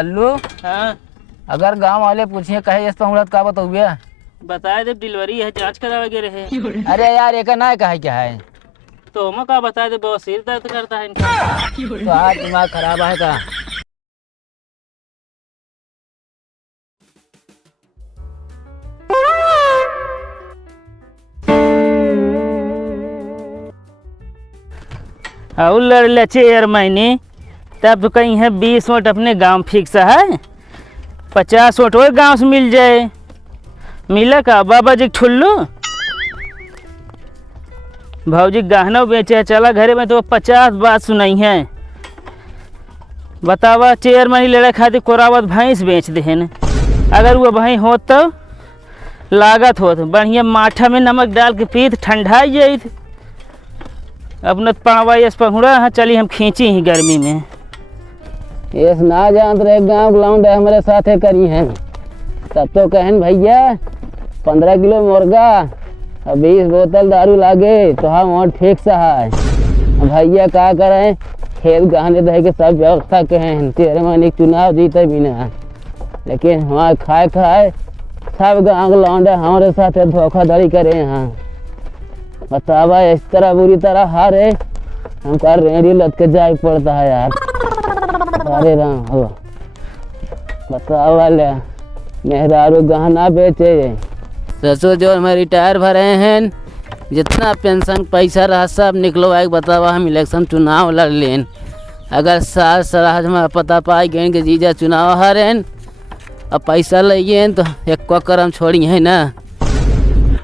कल्लू। हाँ अगर गांव वाले पूछिए कहे इस पर का बताओ भैया। बताए दे डिलीवरी है, जांच करा वगैरह है। अरे यार एक ना कहे क्या है तो हम का बताए दे, बहुत सिर दर्द करता है इनका। तो आज दिमाग खराब है का। और लड़ ले चेयर मैंने तब तो कहीं है 20 वोट अपने गांव फिक्स है, 50 वोट और गांव से मिल जाए। मिला का बाबा जी ठुल्लू भाजी गहना बेचे चला घरे में तो 50 बात सुनाई है। बतावा चेयर मनी लड़े खातिर कोरावत भैंस बेच देहन। अगर वो भैंस हो तो लागत हो बढ़िया माठा में नमक डाल के पीत ठंडाई जाई। अपना पावा इस पहुड़ा हाँ चली हम खींची ही गर्मी में। ये ना जानते रहे गाँव ग्राउंड हमारे साथ है करी हैं तब तो कहन भैया 15 किलो मुर्गा और 20 बोतल दारू लागे तो हम और ठीक सा है भैया क्या करें खेत गहने रह के सब व्यवस्था कहें तेरे मन चुनाव जीते भी ना लेकिन हमारे खाए खाए सब गाँव लौंडे हमारे साथ धोखाधड़ी करे यहाँ। बतावा इस तरह बुरी तरह हारे हमका रेडी लद के जाए पड़ता है यार। अरे राम हो बतावा ले मेहरारू गहना बेचे ससुर जो हमें रिटायर भरे हैं जितना पेंशन पैसा रहा सब निकलवाए। बतावा हम इलेक्शन चुनाव लड़ लें अगर साल सराज में पता पाई गए कि जीजा चुनाव हारे अब पैसा लिए तो एक करम छोड़ी है ना।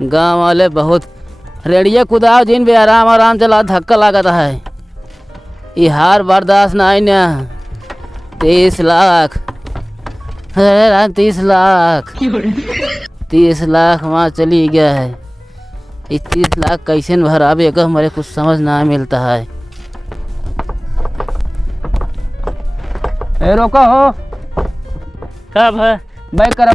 गांव वाले बहुत रेडिया कुदाओ जिन भी आराम आराम चला धक्का लागता है ये हार बर्दाश्त ना आई ना। 30 लाख अरे 30 लाख 30 लाख वहाँ चली गया है। 30 लाख कैसे भरावे का हमारे कुछ समझ ना मिलता है। ए रोका हो कब है बैक करा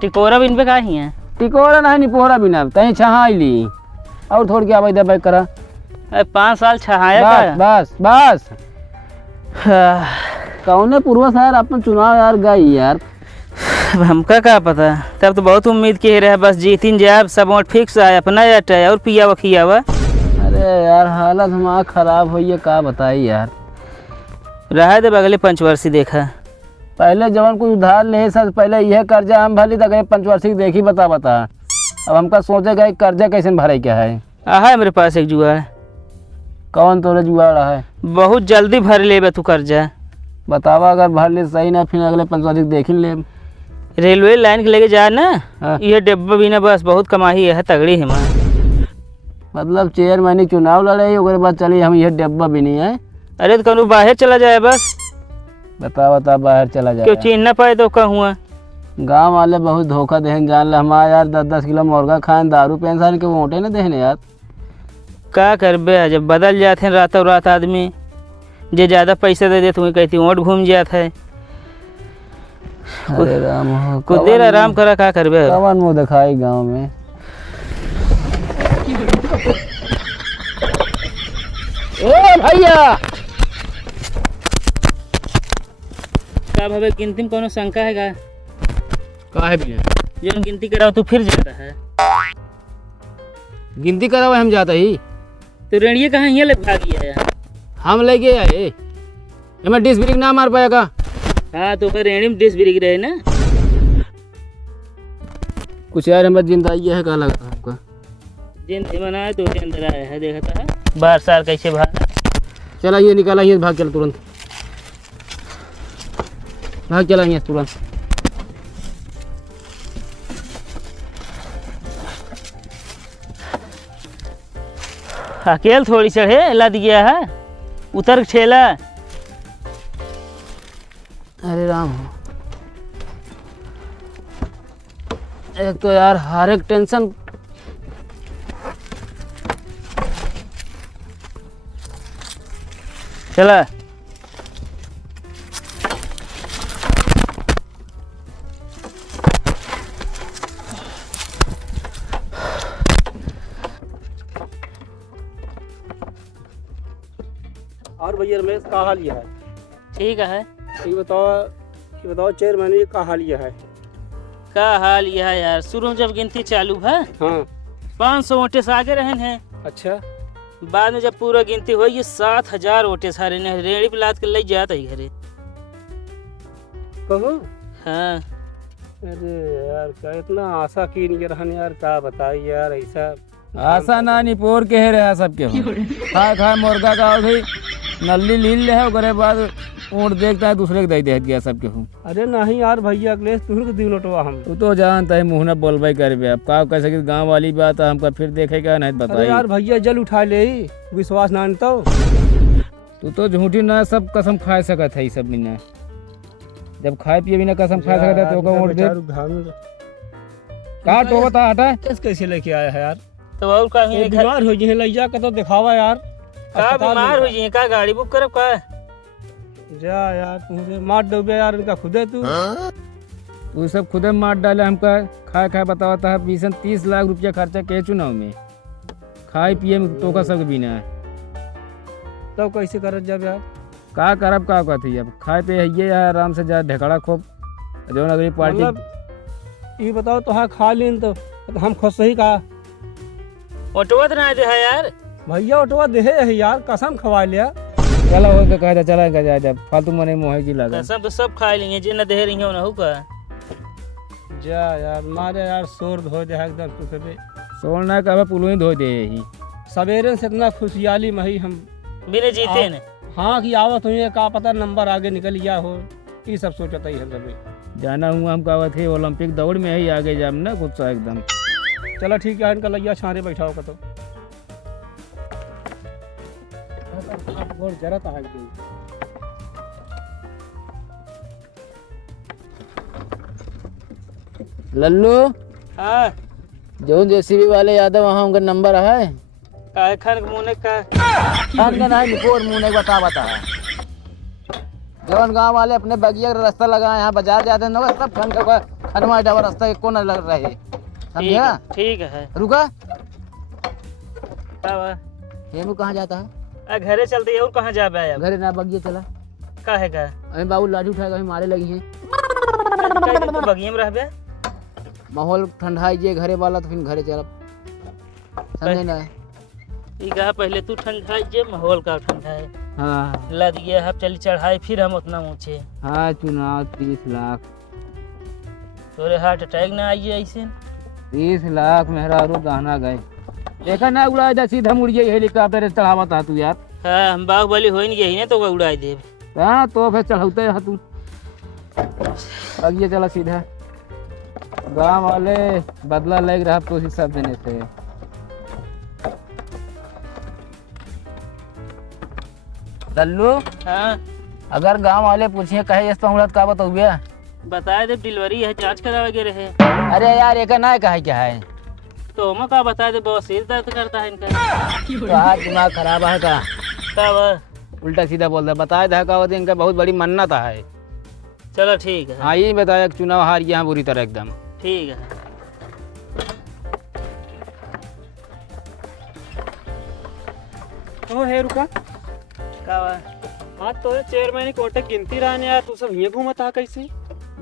टिकोरा भी इन पे का ही है। टिकोरा नहीं निपोरा भी ना तहीं छहा ली और थोड़ी क्या भाई बैक करा 5 साल छहाया का बस बस कौन पूर्व शहर अपन चुनाव यार गई यार। हमका क्या पता तब तो बहुत उम्मीद किए रहे बस जीतिन जाए सब वोट फिक्स है अपना अट और पिया व खिया हुआ। अरे यार हालत हमारा खराब हुई है का बताई यार। रहा दे बगले पंचवर्षी देखा पहले जवन कुछ उधार ले सर पहले यह कर्जा हम भली तक पंचवर्षी देखी बता अब हमका सोचे गए कर्जा कैसे भरे क्या है। है मेरे पास एक जुआ है। कौन तोरे जुआ रहा है बहुत जल्दी भर ले तू कर्जा। बतावा अगर भर ले सही ना फिर अगले पंचवर्षी देख ले। रेलवे लाइन के लेके जा ना ये डिब्बा भी ना बस बहुत कमाही है तगड़ी है माँ। मतलब चेयरमैन चुनाव लड़े उसके बाद चली हम यह डिब्बा भी नहीं है। अरे तो कहूँ बाहर चला जाए बस बता बाहर चला जाए क्यों चीन ना पाए तो कहूँ। गांव वाले बहुत धोखा दें जान ला हमारा यार 10-10 किलो मुर्गा खाएं दारू पेंशन के वोटे ना देने यार। क्या करबे जब बदल जाते हैं रातों रात आदमी जे ज़्यादा पैसा दे दे तुम्हें कहती वोट घूम जाता है। अरे राम कुछ देर आराम करा क्या करबे कवन मुँह दिखाई गाँव में। ओ भैया क्या भावे गिनती में कोनो शंका है का है भैया जो गिनती कराओ तो फिर जाता है। गिनती कराओ हम जाता ही तो रेणिया कहाँ यहाँ ले भागी है हम लेके आए हमें डिस ब्रेक ना मार पाएगा। हाँ तो फिर रेणी में डिस ब्रेक रहे ना कुछ यार हमें जिंदा ये है का लगा आपका जिन मना तो अंदर आया है देखता है बाहर साल कैसे भागा। चला ये निकाला ये भाग चल तुरंत भाग चला ये तुरंत। अकेल थोड़ी चढ़े लद गया है उतर ठेला। अरे राम एक तो यार हर एक टेंशन चला और भैया चेयरमैन का हाल यह है। ठीक है। ये बताओ चेयरमैन ये का हाल यह है। का हाल यह है यार, शुरू में जब गिनती चालू है हाँ 500 वोटे से आगे रहन हैं। अच्छा बाद में जब पूरा गिनती हुई ये 7000 वोटे सारे ने रेड़ी पे लाद के ले जाता ही घरे। कहो। हाँ अरे यार क्या इतना आशा की नहीं रहन यार, का बताई यार ऐसा। आशा ना निपोर के है रहा सबके खा खा मुर्गा का भाई नल्ली लील ले है ओकरे बाद ऊँट देखता है दूसरे के दे दे गया सबके हूँ। अरे नहीं यार भैया अखिलेश तुम के दिन लौटवा हम। तू तो जानता है मुँह न बोलबे करबे, अब का कैसे कि गाँव वाली बात है हमका फिर देखेगा नहीं अरे बताई। यार भैया जल उठा ले विश्वास ना तो। तू तो झूठी ना सब कसम खा सकत है सब बिना, जब खाए पिए बिना कसम खा सकत है तो का ऊँट दे का तो बता हटा कैसे लेके आया है यार। तो और का ये बीमार हो गए लैया का तो दिखावा यार। का बीमार हो जी का गाड़ी बुक करब का। जा यार तुमसे मार दोगे यार इनका खुदे तू। तू सब खुदे मार डाले हमका खाए खाए बताता है 20-30 लाख रुपया खर्चा के चुनाव में खाए पिए में तो का सब बिना तब कैसे करत जब यार। का करब का कथी अब खाए पे है यार आराम से जा ढेकड़ा खूब जो अगली पार्टी। मतलब ये बताओ तो हाँ खा लेन तो हम खुश सही कहा। ऑटोवा तो ना दे है यार। भैया ऑटोवा दे है यार कसम खवा लिया। चला हो के कहा चला जा जा फालतू मने मोहे जी लगा कसम तो सब खा लेंगे जे न दे रही हो ना हो का। जा यार मारे यार शोर धो दे एकदम तू सबे सोना का पुलू ही धो दे यही सवेरे से इतना खुशहाली में ही हम बिना जीते न। हाँ कि आवत हुई का पता नंबर आगे निकल गया हो ये सब सोचता ही हम सबे। जाना हुआ हम कहते थे ओलंपिक दौड़ में ही आगे जाम ना कुछ एकदम। चलो ठीक है इनका लैया छाने बैठाओ का तो जरूरत है। लल्लू हाँ जो जेसीबी वाले यादव वहाँ उनका नंबर है का खान मुने का खान का नहीं निकोर मुँह नहीं बता जौन गांव वाले अपने बगिया का रास्ता लगाए यहाँ बाजार जाते हैं ना सब खन का खनवा डावा रास्ता एक को न लग रहे समझा। ठीक है। रुका का हेमू कहाँ जाता है घरे चलते और कहाँ जा बे अब घरे ना बगिया चला का है का अभी बाबू लाठी उठाएगा अभी मारे लगी हैं तो बगिया में रहबे माहौल ठंडा जे घरे वाला तो फिर घरे चला समझे ना। ई कहा पहले तू ठंडा जे माहौल का ठंडा है। हाँ लद गया अब चली चढ़ाई फिर हम उतना ऊंचे। हाँ चुनाव 30 लाख तोरे हार्ट अटैक ना आइए ऐसे 30 लाख मेहरारू गहना गए देखा ना उड़ा जा सीधा मुड़ गई हेलीकॉप्टर चढ़ावा था तू यार। हाँ हम बाहुबली हो नहीं गई ना तो वो उड़ा दे। हाँ तो फिर चढ़ौते है तू अगिए चला सीधा गांव वाले बदला लग रहा तो ही सब देने से। लल्लू हाँ अगर गांव वाले पूछिए कहे इस तो का बताओ भैया बताए दे डिलीवरी है जांच करा वगैरह है। अरे यार एक ना कहे क्या है तो हम का बता दे बवासीर दर्द करता है इनका। तो आज दिमाग खराब है का तब उल्टा सीधा बोलता है बताए था का इनका बहुत बड़ी मन्नत है। चलो ठीक है। हाँ ये बताया चुनाव हार गया बुरी तरह एकदम। ठीक है। तो है रुका का हाँ तो चेयरमैन कोटक गिनती रहने यार तू सब ये घूमता कैसे।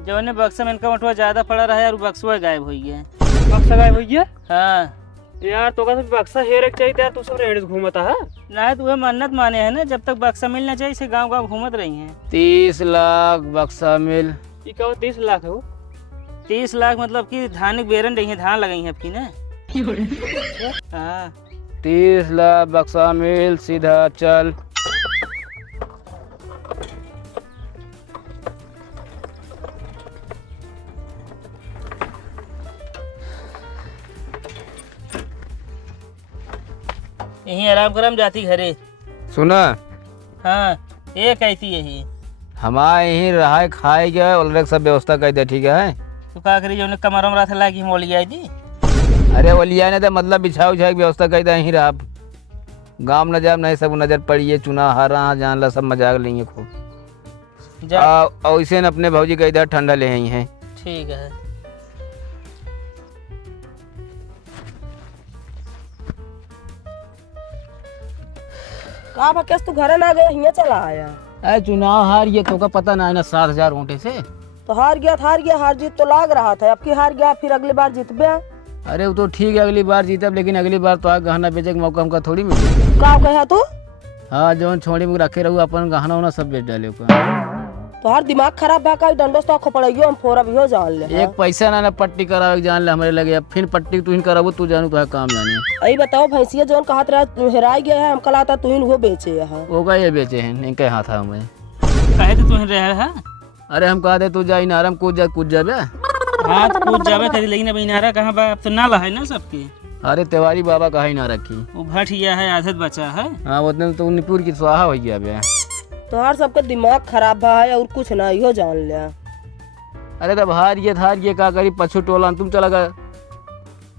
जो ने बक्सा में इनका मटवा ज्यादा पड़ा रहा है और बक्सवा गायब हो गया। बक्सा गायब हो गया। हाँ यार तो का बक्सा हेरे चाहिए यार तू सब रेड घूमता है ना तो वह मन्नत माने है ना जब तक बक्सा मिलना चाहिए इसे गांव गांव घूमत रही हैं। 30 लाख बक्सा मिल ये कहो 30 लाख है वो 30 लाख मतलब कि धान बेरन रही है धान लगाई है आपकी ना। हाँ 30 लाख बक्सा मिल सीधा चल। यहीं आराम करम जाती घरे। सुना हाँ ये कहती यही हमारे यहीं रहा खाए गए और सब व्यवस्था कर दे ठीक है। तो का करी जो कमर में रहा लागी मोली आई थी। अरे वलिया ने तो मतलब बिछा उछा की व्यवस्था कर दे यहीं रहा गाँव न जाब नहीं सब नजर पड़िए चुना हारा जान ला सब मजाक लेंगे खूब ऐसे न अपने भौजी का इधर ठंडा ले आई हैं। ठीक है। का भकेस तू घरे ना गए हियां चला आया? अरे चुनाव हार ये तो का पता ना है ना 7,000 वोटे से। तो हार गया हार जीत तो लाग रहा था, अब की हार गया फिर अगली बार जीतबे। अरे वो तो ठीक है अगली बार जीतब, लेकिन अगली बार तो गहना बेचे के मौका हमका थोड़ी मिले। का कहा तू? हाँ जौन छोड़ी में रखे रहू अपन गहना उना सब बेच डाले ओका। तो हर दिमाग खराब बा का डंडोस तो आँखों पड़ेगी हम फोरा भी हो जान ले। एक पैसा ना पट्टी करावे जान ले हमारे लगे, अब फिर पट्टी तू ही कराबू तू जानू तो काम जाने। अई बताओ भैंसिया जौन कहत रहा हेराई गया है, हमका लाता तू ही वो बेचे है। ओका ये बेचे हैं नहीं कहे हाथ हमें। कहे तो तुम्हें रह है। अरे हम कहा दे तू जा इनारम कूद जाबे। हाँ तो कूद जावे करी, लेकिन अब इनारा कहाँ बा, अब तो नाला है ना सबकी। अरे तिवारी बाबा कहा ही ना रखी। वो भटिया है आधत बचा है। हाँ उतने तो निपुर की स्वाहा हो गया बे। तो हर सबका दिमाग खराब बा है और कुछ ना हो जान लिया। अरे तब हार ये का करी पछू टोला तुम चला गया।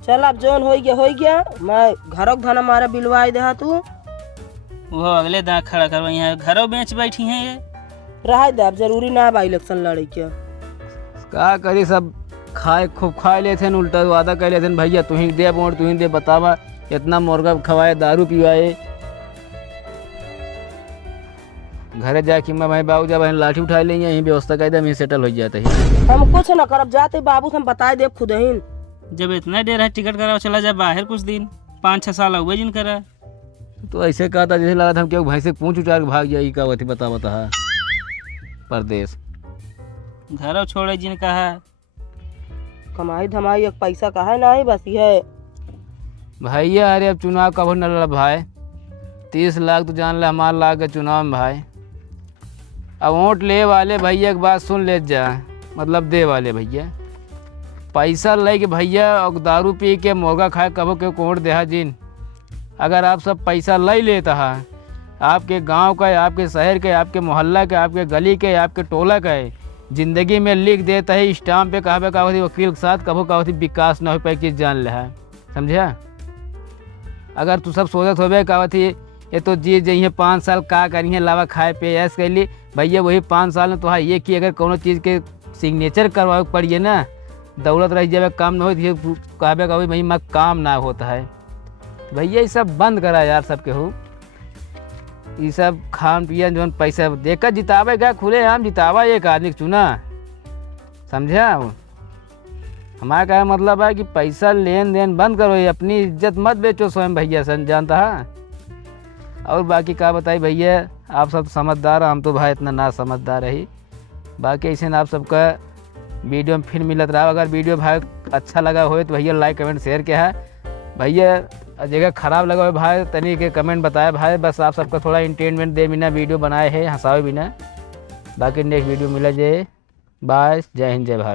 चल अब जौन हो गया मैं घरों धना मारा बिलवाई दे तू। वो अगले दांत खड़ा करवा, यहाँ घरों बेच बैठी हैं ये। रहा दे अब जरूरी ना बा इलेक्शन लड़े के। का करी सब खाए खूब खाए लेते हैं, उल्टा वादा कर लेते हैं भैया तू ही दे वोट तू ही दे, बतावा इतना मुर्गा खवाए दारू पिवाए। घरे जाके मैं बाबू जब लाठी उठा लेंगे यही व्यवस्था कर दे, यहीं सेटल हो जाता है। हम कुछ न करब जाते बाबू हम बताए दे खुद ही। जब इतना देर है टिकट कराओ चला जा बाहर कुछ दिन, 5-6 साल हुए जिन करा। तो ऐसे कहा था जैसे लगा था हम क्यों भैंसे पूंछ उचार के भाग जाए का होती बता परदेश। घरों छोड़े जिन कहा कमाई धमाई एक पैसा का है ना ही बस ये। भैया अरे अब चुनाव कब न लड़ा भाई, 30 लाख तो जान ले हमारा लाख के चुनाव में भाई। अब वोट ले वाले भैया की बात सुन ले जा, मतलब दे वाले भैया पैसा ले के भैया और दारू पी के मुर्गा खाए कबो के वोट दे जिन। अगर आप सब पैसा ले लेता है आपके गांव का, आपके शहर के, आपके मोहल्ला के, आपके गली के, आपके टोला का ज़िंदगी में लिख देता है स्टाम्प पे कहा का होती वकील के साथ कबो का होती विकास ना हो पाए चीज़ जान ले है समझा। अगर तू सब सोचत होबे का होती ये तो जी जइए 5 साल का करिए लावा खाए पे ऐस कर ली भैया, वही 5 साल में तो हाँ ये कि अगर कोनो चीज़ के सिग्नेचर करवाए पड़िए ना दौलत रह जाए काम ना हो कहबे का भाई मैं काम ना होता है। भैया ये सब बंद करा यार सबके हो, ये सब खान पियन जो पैसा देकर जितावेगा खुले आम जितावा एक आदमी चुना समझा। हमारा क्या मतलब है कि पैसा लेन देन बंद करो, ये अपनी इज्जत मत बेचो स्वयं भैया सन जानता है। और बाकी क्या बताई भैया आप सब समझदार, हम तो भाई इतना ना समझदार रही। बाकी ऐसे आप सबका वीडियो में फिर मिलत रहा। अगर वीडियो भाई अच्छा लगा हो तो भैया लाइक कमेंट शेयर किया है भैया, जगह खराब लगा हो भाई तनी के कमेंट बताया भाई, बस आप सबका थोड़ा इंटरटेनमेंट दे बिना वीडियो बनाए है हंसावे बिना। बाकी नेक्स्ट वीडियो मिला जाए, बाय, जय हिंद जय भारत।